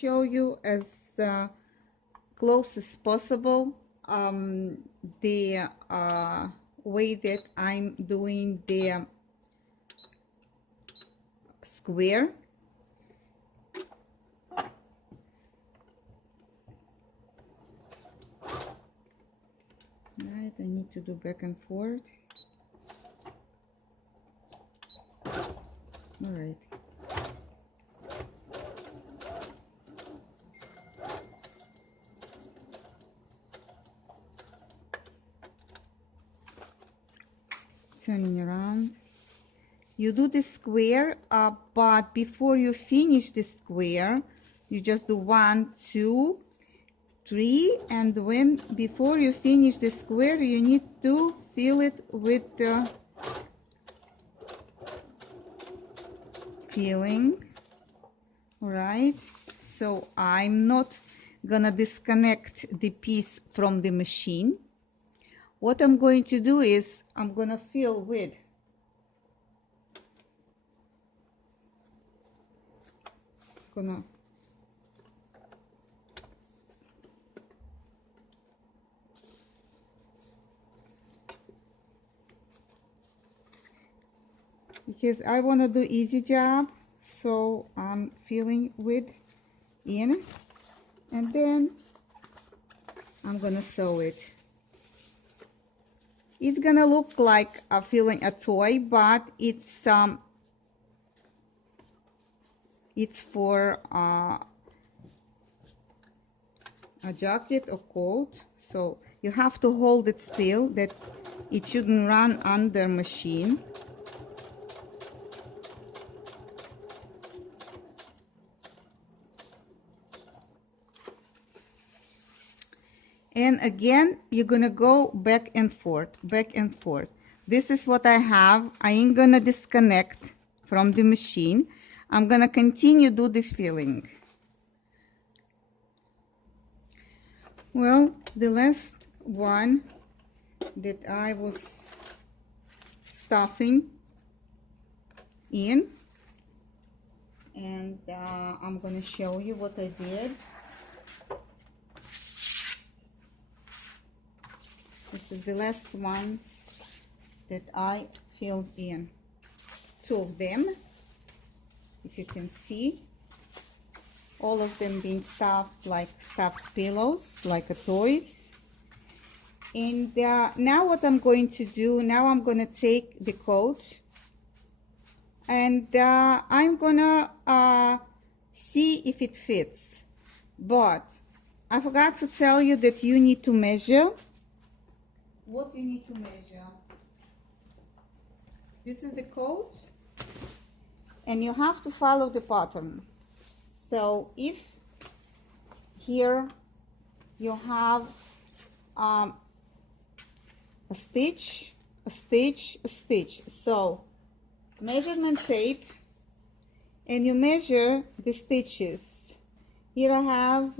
show you as close as possible the way that I'm doing the square. Right, I need to do back and forth. All right. Turning around. You do the square, but before you finish the square, you just do 1, 2, 3, and before you finish the square, you need to fill it with the filling. All right, so I'm not gonna disconnect the piece from the machine. What I'm going to do is I'm gonna fill with because I want to do easy job, so I'm filling with in, and then I'm gonna sew it. It's gonna look like I'm filling a toy, but it's for a jacket or coat, so you have to hold it still that it shouldn't run under machine. And again, you're gonna go back and forth, back and forth. This is what I have. I ain't gonna disconnect from the machine. I'm gonna continue do the filling. Well, the last one that I was stuffing in, and I'm gonna show you what I did. This is the last ones that I filled in. 2 of them, if you can see. All of them being stuffed like stuffed pillows, like a toy. And now what I'm going to do, now I'm going to take the coat and I'm going to see if it fits. But I forgot to tell you that you need to measure. What you need to measure. This is the coat, and you have to follow the pattern. So if here you have a stitch, a stitch, a stitch. So measurement tape, and you measure the stitches. Here I have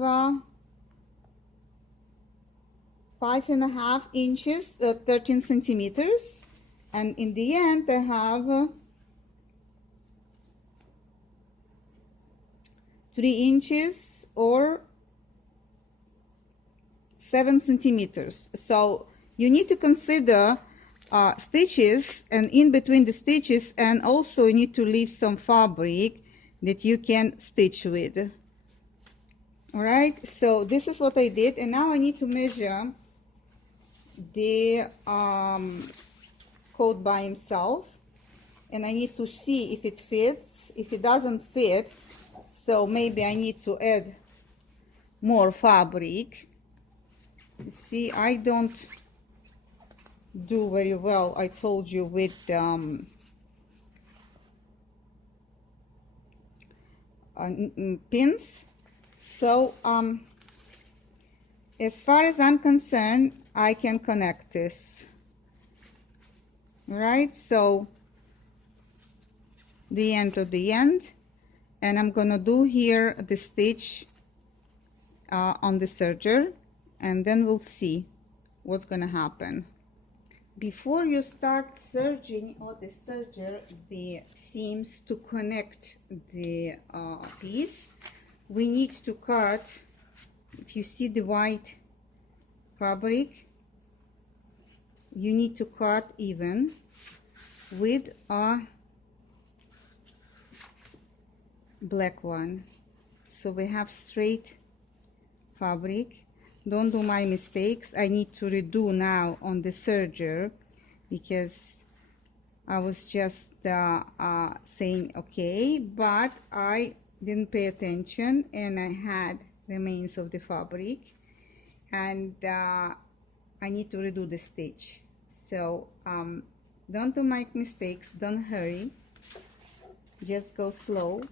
5.5 inches, 13 centimeters, and in the end I have 3 inches or 7 centimeters. So you need to consider stitches, and in between the stitches, and also you need to leave some fabric that you can stitch with. All right, so this is what I did, and now I need to measure the coat by himself, and I need to see if it fits. If it doesn't fit, so maybe I need to add more fabric. You see, I don't do very well, I told you, with pins. So as far as I'm concerned, I can connect this. Right, so the end to the end, and I'm gonna do here the stitch on the serger, and then we'll see what's gonna happen. Before you start serging or the serger the seams to connect the piece, we need to cut, if you see the white fabric, you need to cut even with a black one, so we have straight fabric. Don't do my mistakes. I need to redo now on the serger because I was just saying okay, but I didn't pay attention and I had remains of the fabric, and I need to redo the stitch. So don't do my mistakes, don't hurry, just go slow.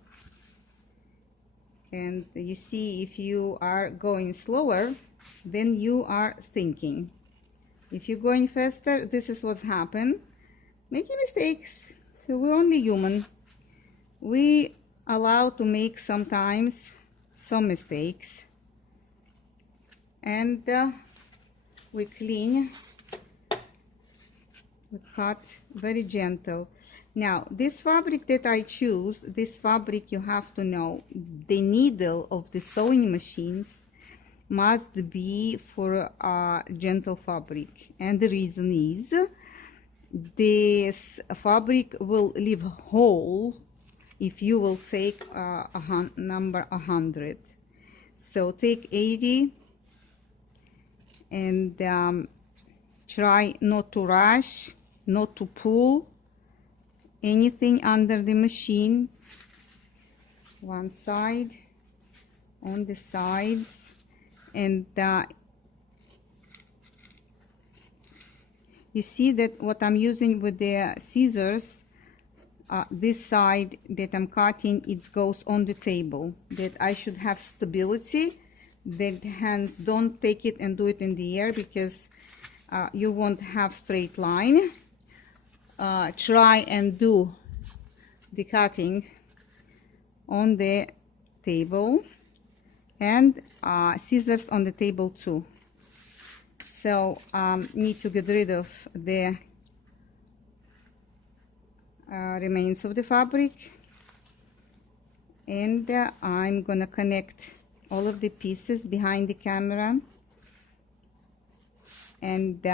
And you see, if you are going slower, then you are thinking. If you're going faster, this is what's happened. Making mistakes. So we're only human. We allow to make sometimes some mistakes. And we clean. We cut very gentle. Now, this fabric that I choose, this fabric, you have to know, the needle of the sewing machines must be for a gentle fabric. And the reason is, this fabric will leave whole if you will take number 100. So take 80 and try not to rush, not to pull anything under the machine. One side, on the sides, and you see that what I'm using with the scissors, this side that I'm cutting, it goes on the table, that I should have stability, that hands don't take it and do it in the air, because you won't have straight line. Try and do the cutting on the table, and scissors on the table too. So need to get rid of the remains of the fabric, and I'm gonna connect all of the pieces behind the camera, and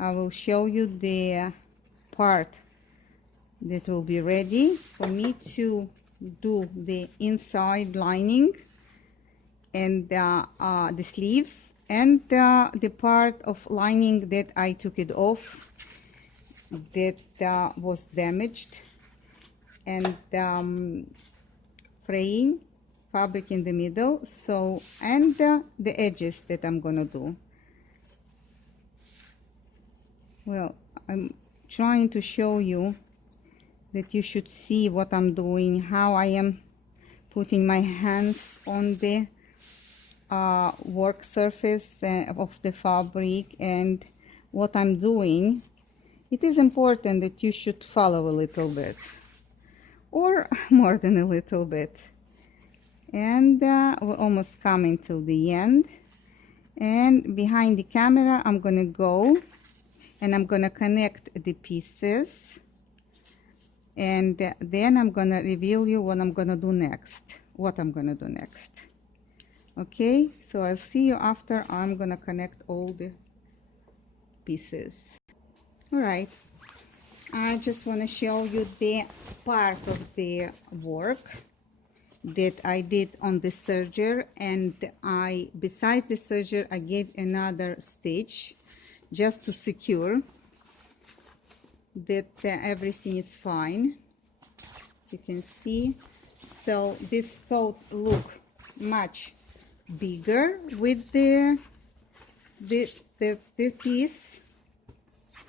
I will show you the part that will be ready for me to do the inside lining and the sleeves, and the part of lining that I took it off, that was damaged, and fraying fabric in the middle. So, and the edges that I'm gonna do. Well, I'm trying to show you that you should see what I'm doing, how I am putting my hands on the work surface of the fabric and what I'm doing. It is important that you should follow a little bit, or more than a little bit. And we're almost coming to the end, and behind the camera I'm gonna go and I'm gonna connect the pieces, and then I'm gonna reveal you what I'm gonna do next. Okay, so I'll see you after I'm gonna connect all the pieces. All right, I just want to show you the part of the work that I did on the serger, and besides the serger, I gave another stitch just to secure that everything is fine. You can see, so this coat look much bigger with the piece.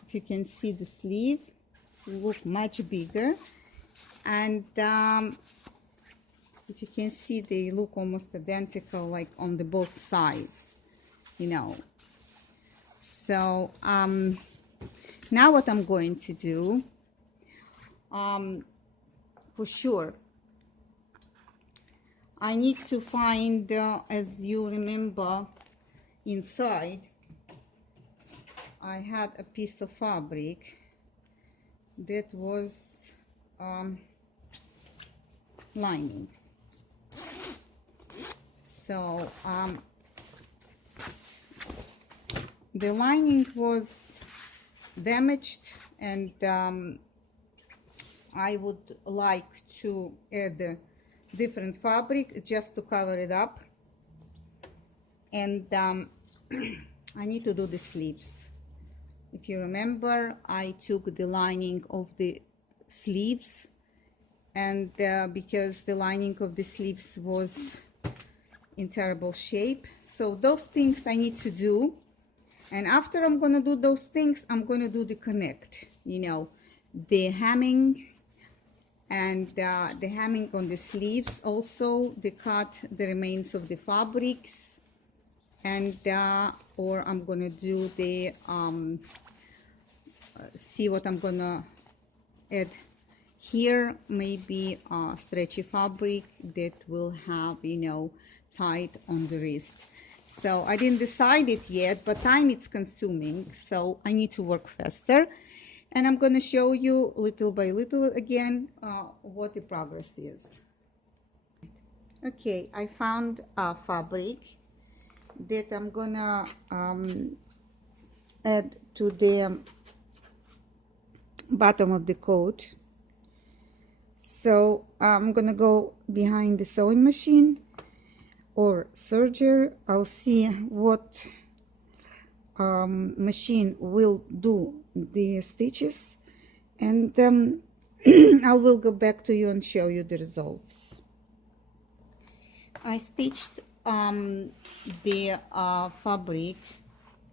If you can see, the sleeve look much bigger, and if you can see, they look almost identical, like on the both sides, you know. So now what I'm going to do, for sure, I need to find, as you remember, inside I had a piece of fabric that was lining. So the lining was damaged, and I would like to add different fabric just to cover it up. And I need to do the sleeves. If you remember, I took the lining of the sleeves, and because the lining of the sleeves was in terrible shape, so those things I need to do. And after I'm gonna do those things, I'm gonna do the connect, you know, the hemming, and the hemming on the sleeves, also the cut the remains of the fabrics, and or I'm gonna do the see what I'm gonna add here, maybe stretchy fabric that will have, you know, tight on the wrist. So I didn't decide it yet, but time it's consuming, so I need to work faster. And I'm going to show you little by little again what the progress is. Okay, I found a fabric that I'm going to add to the bottom of the coat. So I'm going to go behind the sewing machine or serger. I'll see what machine will do the stitches, and I will go back to you and show you the results. I stitched the fabric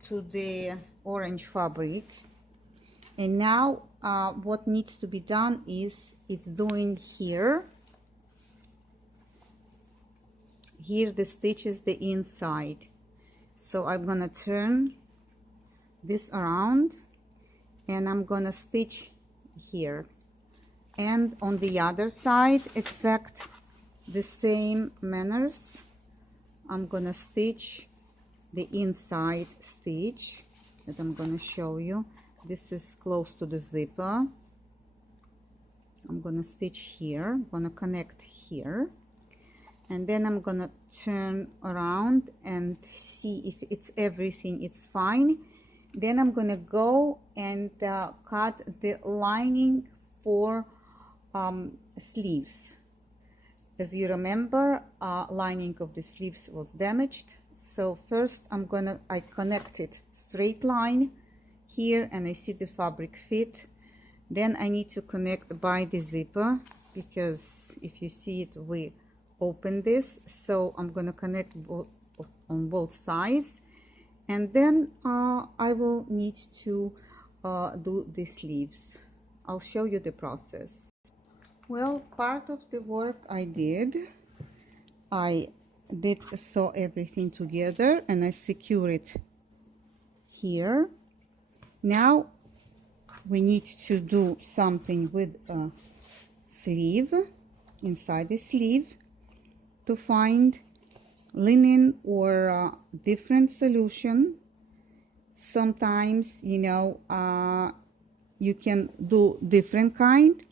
to the orange fabric, and now what needs to be done is it's doing here the stitch is the inside. So I'm gonna turn this around, and I'm gonna stitch here, and on the other side exact the same manners. I'm gonna stitch the inside stitch that I'm gonna show you. This is close to the zipper. I'm gonna stitch here, I'm gonna connect here, and then I'm gonna turn around and see if it's everything, it's fine. Then I'm gonna go and cut the lining for sleeves. As you remember, lining of the sleeves was damaged. So first I connected straight line here, and I see the fabric fit. Then I need to connect by the zipper, because if you see it, we open this. So I'm gonna connect on both sides, and then I will need to do the sleeves. I'll show you the process. Well, part of the work I did sew everything together, and I secure it here. Now we need to do something with a sleeve, inside the sleeve, to find linen or a different solution. Sometimes, you know, you can do different kind.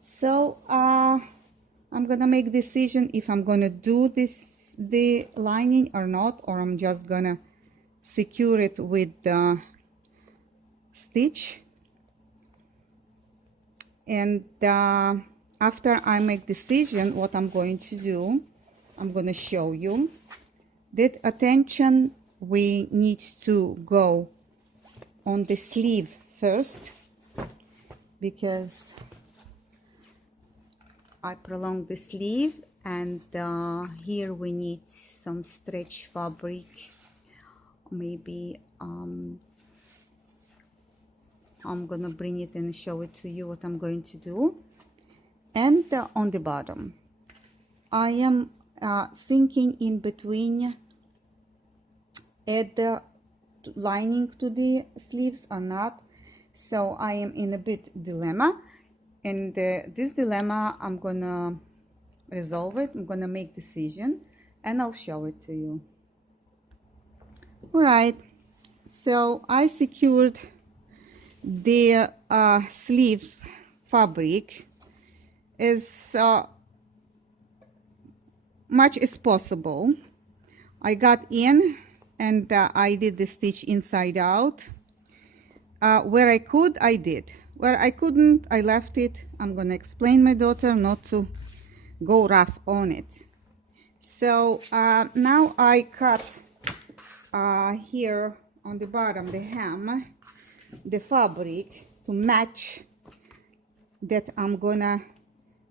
So I'm gonna make decision if I'm gonna do the lining or not, or I'm just gonna secure it with the stitch. And after I make decision what I'm going to do, I'm going to show you that attention we need to go on the sleeve first, because I prolong the sleeve, and here we need some stretch fabric, maybe I'm gonna bring it and show it to you what I'm going to do. And on the bottom I am thinking in between add the lining to the sleeves or not. So I am in a bit dilemma, and this dilemma I'm gonna resolve it. I'm gonna make decision, and I'll show it to you. All right, so I secured the sleeve fabric as much as possible. I got in and I did the stitch inside out. Where I could, I did. Where I couldn't, I left it. I'm gonna explain my daughter not to go rough on it. So now I cut here on the bottom, the hem, the fabric to match that I'm gonna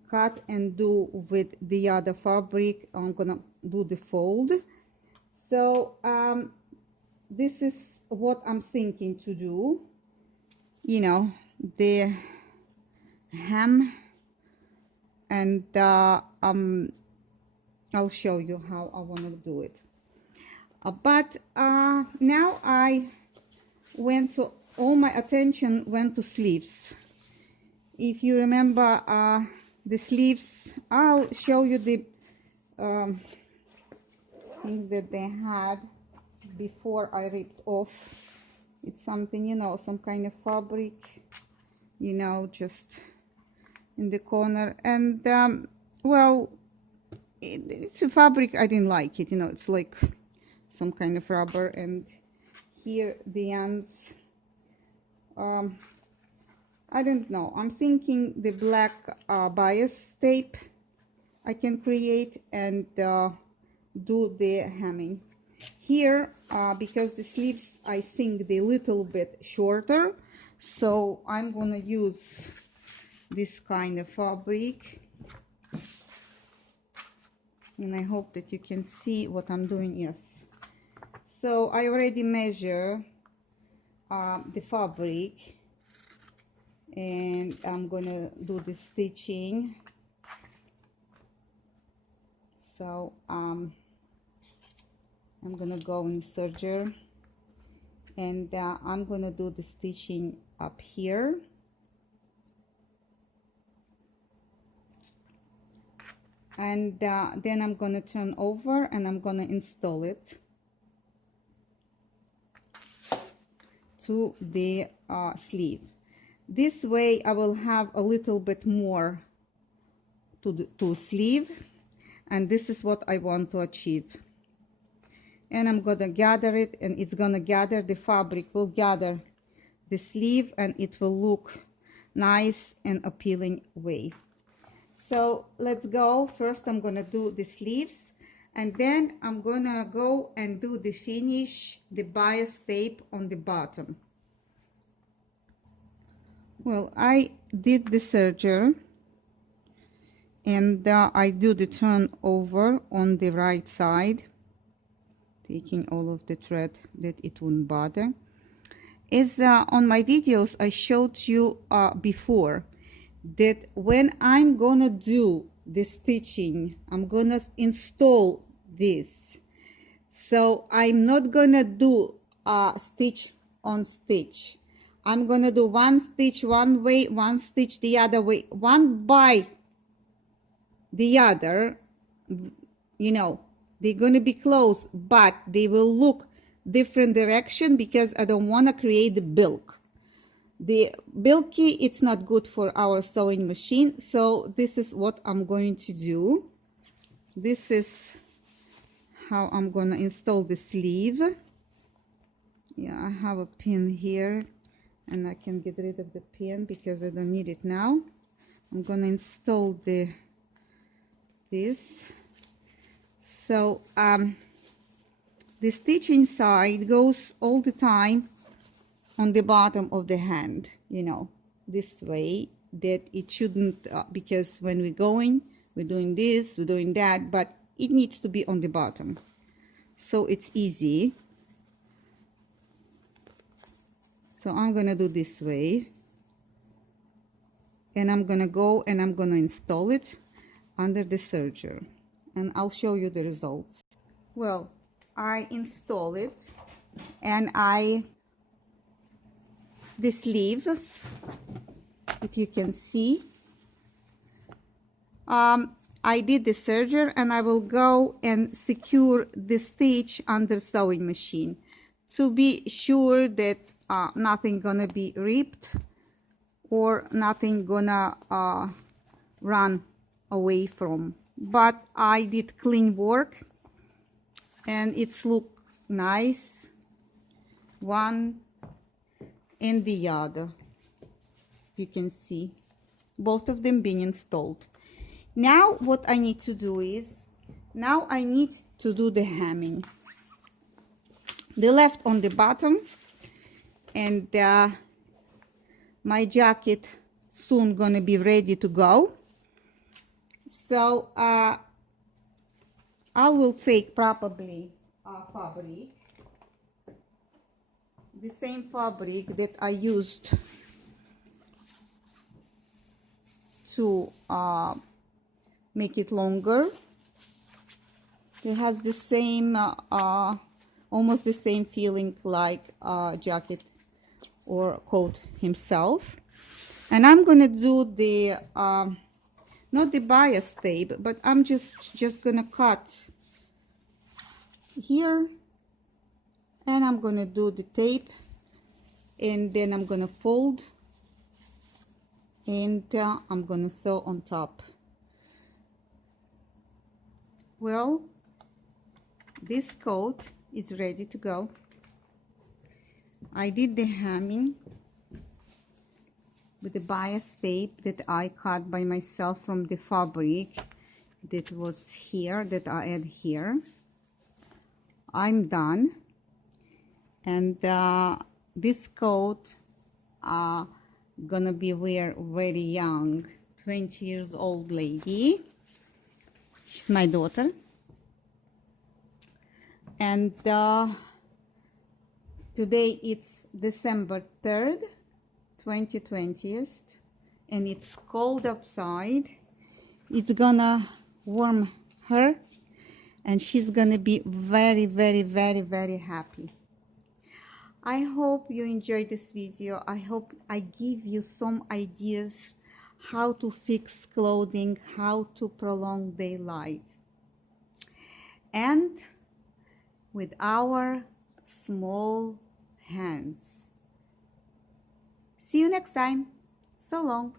cut and do with the other fabric. I'm gonna do the fold. So this is what I'm thinking to do. You know, the hem, and I'll show you how I want to do it. But now I went to, all my attention went to sleeves. If you remember the sleeves, I'll show you the things that they had before I ripped off. It's something, you know, some kind of fabric, you know, just in the corner. And well, it's a fabric, I didn't like it, you know, it's like some kind of rubber. And here the ends, I don't know, I'm thinking the black bias tape I can create and do the hemming here, because the sleeves, I think they're a little bit shorter, so I'm gonna use this kind of fabric, and I hope that you can see what I'm doing. Yes, so I already measure the fabric, and I'm gonna do the stitching. So I'm gonna go in serger, and I'm gonna do the stitching up here, and then I'm gonna turn over and I'm gonna install it to the sleeve. This way I will have a little bit more to sleeve, and this is what I want to achieve. And I'm gonna gather it, and it's gonna gather, the fabric will gather the sleeve, and it will look nice and appealing way. So let's go. First I'm gonna do the sleeves, and then I'm gonna go and do the finish, the bias tape on the bottom. Well, I did the serger, and I do the turn over on the right side, taking all of the thread that it wouldn't bother. As on my videos I showed you before, that when I'm gonna do the stitching, I'm gonna install this. So I'm not gonna do stitch on stitch. I'm gonna do one stitch one way, one stitch the other way, one by the other, you know. They're going to be close, but they will look different direction, because I don't want to create the bilk. The bulky, it's not good for our sewing machine. So this is what I'm going to do. This is how I'm going to install the sleeve. Yeah, I have a pin here, and I can get rid of the pin because I don't need it now. I'm going to install this. So the stitching side goes all the time on the bottom of the hand, you know, this way, that it shouldn't, because when we're going, we're doing this, we're doing that, but it needs to be on the bottom, so it's easy. So I'm gonna do this way, and I'm gonna go and I'm gonna install it under the serger, and I'll show you the results. Well, I install it, and the sleeves, if you can see, I did the serger, and I will go and secure the stitch under sewing machine to be sure that nothing gonna be ripped or nothing gonna run away from. But I did clean work. and it's look nice, one and the other. You can see both of them being installed. Now what I need to do is, now I need to do the hemming. The left on the bottom, and my jacket soon gonna be ready to go. So I will take probably fabric, the same fabric that I used to make it longer. It has the same almost the same feeling like jacket or coat himself. And I'm gonna do the not the bias tape, but I'm just gonna cut here, and I'm gonna do the tape, and then I'm gonna fold, and I'm gonna sew on top. Well, this coat is ready to go. I did the hemming with the bias tape that I cut by myself from the fabric that was here, that I had here. I'm done, and this coat gonna be wear very young, 20 years old lady. She's my daughter, and today it's December 3rd, 2020, and it's cold outside. It's gonna warm her, and she's gonna be very, very, very, very happy. I hope you enjoyed this video. I hope I give you some ideas how to fix clothing, how to prolong their life, and with our small hands. See you next time. So long.